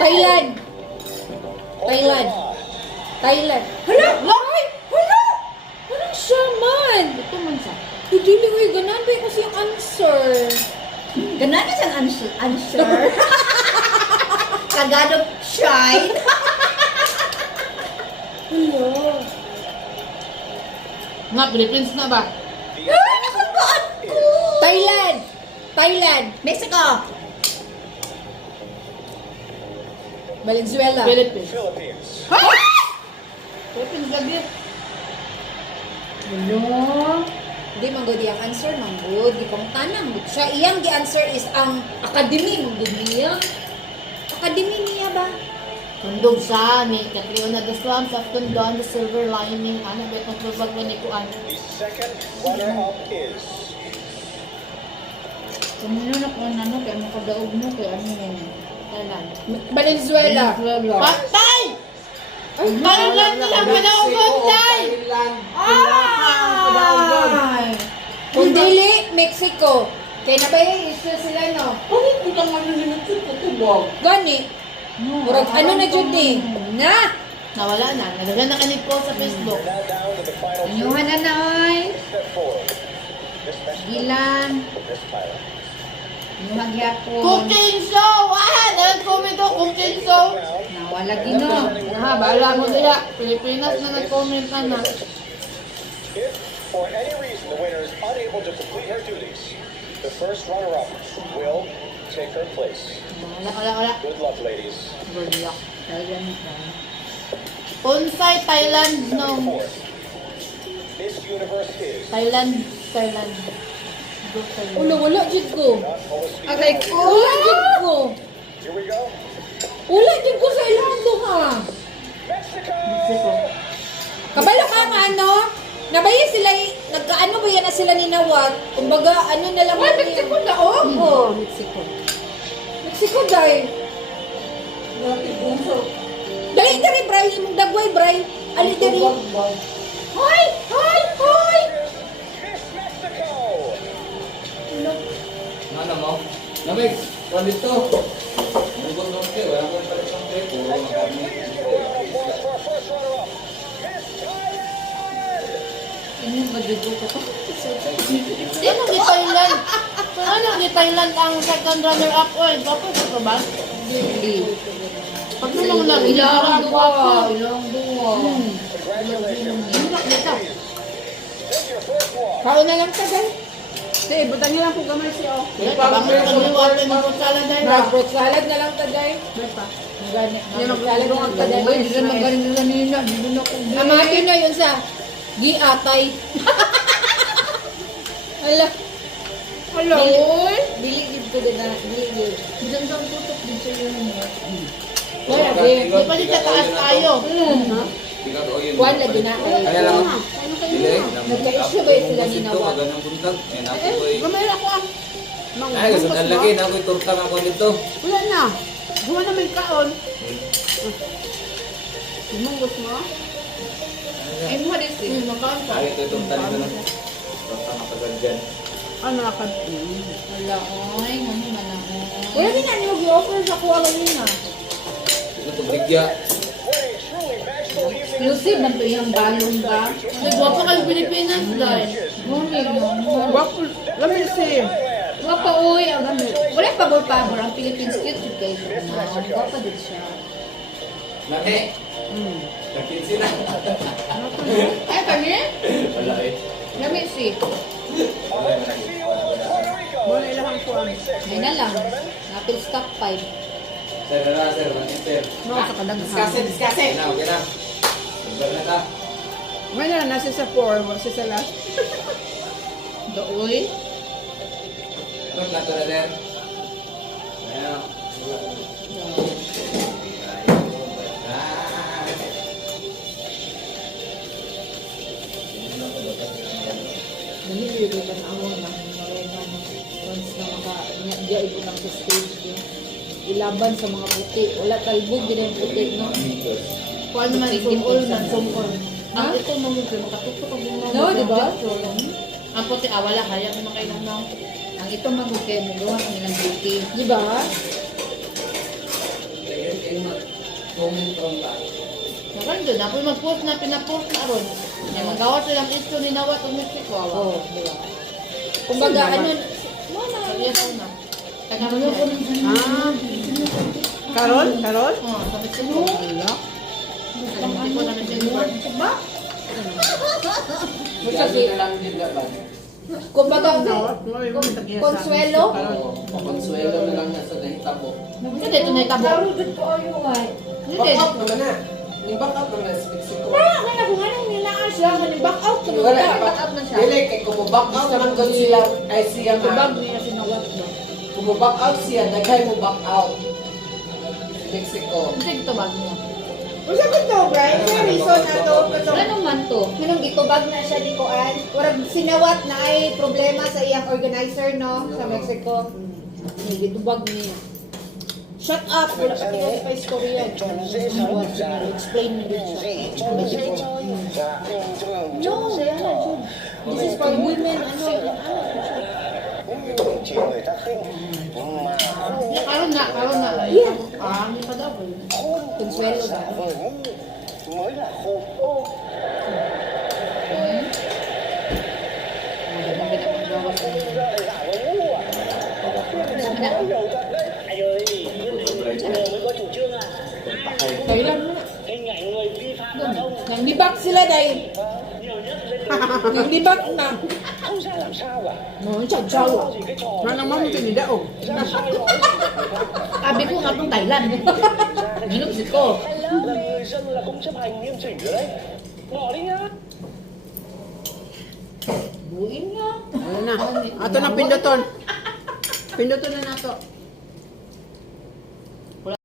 Thailand. Thailand. Thailand. Hala! Ay! Hala! Parang siya man. Ito man sa. Dili, uy, ganan ba kasi yung answer? Ganun na siyang answer. Tagalog shy. Hala. Nga, Philippines na ba? Ay, nakabaan ko. Thailand. Thailand. Mexico. Valenzuela. Philippines. Philippines. Philippines lagi. Hala. Hindi, manggod ang answer, manggod. Di pang tanang. Siya, iyang the-answer is ang academy. Manggod niya. Academy niya ba? Tundog sa ni Catriona de Swam sa tundon the silver lining ana ba itong tubag ni kuan. The second runner-up is Kumino na kuan ano kay mo kadaog mo kay ano yan. Thailand. Valenzuela. Patay! Ay, Thailand na lang padaugod tay. Ay! Kung dili, Mexico. Kaya na ba yung issue sila, no? Bakit ko lang ano ni Mexico tubag? Gani. Murag, ano na dyan eh? Na! Nawala na. Nagdala na kanit po sa Facebook. now down to the final two. Inyuhan na na, oy. Step forward. Miss Mexico. Gilan. Miss Thailand. Inyuhan gyapon. Cooking show! Ah! Dahil comment ko, cooking show! Round. Nawala gino. Ha, bahala mo diya. Pilipinas na nag-comment na na. If, for any reason, the winner is unable to complete her duties, the first runner-up will take her place. Wala. Good luck, ladies. Berliak. Unsay Thailand no. Fourth. Miss Universe is Thailand. Go Thailand. Ulo, wala dyan ko. not always speaking. Aray ko. Wala dyan ko. Here we go. Wala dyan ko sa ilado ha. Mexico! Mexico. Kabalo ka nga, ano? Nabayi sila, nagkaano ba yan na sila ninawag? Kumbaga, ano na lang. Wala, Mexico na, oh? Oo, Mexico. Mexico, day. Dali, Bray. Imong dagway, Bray. Ali, dali. Hoy! Hoy! Hoy! Miss Mexico! Ano mo? Namig, kung dito. Nagod nung kayo, wala ko palit ng kayo. Puro And mga judge, please give a round of applause for our first runner-up, Miss Thailand! Ano ba dito ko? Sino di Thailand? Ano di Thailand ang second runner-up? Oy, gwapo sa ba? Dili. Pagtulong lang. Ilang buwa. Congratulations. Take your first walk. Kaon na lang ka, day. Sige, butan niyo lang po gamay siya. Bangon ka ng water ng fruit salad dahil ba? Fruit salad na lang ka, day. May pa. Gani. Yan ang Salad na lang ka, day. Uy, hindi magaling nila nila. Hindi na ko. Amati na yun sa giatay. Hala. Hello. Biligid ko din na. Biligid. Diyan sa tutok din sa iyo niya. Kaya, di. Di pa din sa taas tayo. Ikaw to, yun. Juan na din na. Kaya lang. Dili. Nagka-issue ba yung sila ninawa? Ganang buntag. Ayan ako ko eh. Gamay ako ah. Ay, gusto na lagi. Nako'y turtang ako dito. Wala na. Gawa na may kaon. Munggot mo? Ay, mo rin siya. Makaon ka. Ay, ito itong tanin ko na. Turtang ako dyan. Ano nakad? Wala, oy. Ano man na, oy. Wala din na niyo gi-offer sa kuha kanina. Ito itong bigya. What a truly magical evening. Exclusive man to yung balon ba? Ay, gwapo kayo Pilipinas dahil. Ngunit, no. Wapo. Lamig si. Wala pa, uy. Ang gamit. Wala pabor-pabor. Ang Philippines cute yung kayo. Wala pa din siya. Mati. Nakin sila. Ay, kami? Wala eh. Gamit si. Wala ilang ko ang. Ay na lang. Napil stock 5. Sir, na sir. Nakin sir. Mga sa kadaghan. Okay na, okay na. Number na ta. May na nasa sa 4, wala sa last. Dooy. Ano na to na sir? Ayan. Naliligo ka na ako na. Once na maka-diya ito ng stage niya. Ilaban sa mga puti. Wala talbog din ang puti, no? Kuan man sumol man sumol. Ha? Ang ito mo mo makatutok ang mga. No, di ba? Ang puti wala kaya mo kailang nang. Ang ito magukay mo gawa ng ilang beauty. Di ba? Comment from that. Nakan doon, ako yung mag-post na pinapost na ron. Yung magawa silang issue ni Nawat o Mexico. Oo, diba? Kumbaga, ano, Yes, una. Taga mo yun. Ah. Karol? Karol? Oo, sa Mexico. Wala. Sa Mexico na Mexico. Kasi na lang din dapat. kumbaga, Consuelo? Pakonsuelo na lang na sa nahitabo. Hindi, dito na itabo. Hindi. Back out naman na. Yung back out naman sa Mexico. kaya kung anong nilaan siya, back out ka Wala back back out man siya. Dili kay kung back out naman ko sila ay siya Bag nga. niya sinawat ba? Kung back out siya, daghay mo back out. Mexico. Hindi ito bag niya. Usa ko to, Brian. Sa reason na to, Ano man to? Minong gitubag na siya di koan. Warag sinawat na ay problema sa iyang organizer no sa Mexico. Ni gitubag niya. Shut up! Wala ka tingnan pa istorya. Explain mo din siya. Mexico. No, this is for women. Ano? Chỉ người ta khinh mà Karon na, karon na. Yeah. Ah, hindi pa daw. Consuelo ba? vời mới là khôn. Đầu thật đấy. Anh ơi, mới có chủ trương à? Kailan mo na? Hình ảnh người vi phạm giao thông Nangbibak sila dahil. nhiều nhất lên Nangbibak na. không ra làm sao cả. No, siya siya. Gì cái trò Manang mami tinidaog. ra sai nói Sabi ko nga itong Thailand. Ano Mexico? hay là người dân là cũng chấp hành nghiêm chỉnh rồi đấy. Bỏ đi nhá. Buin nga. Ano na? Ato na pinduton. Pinduton na nato.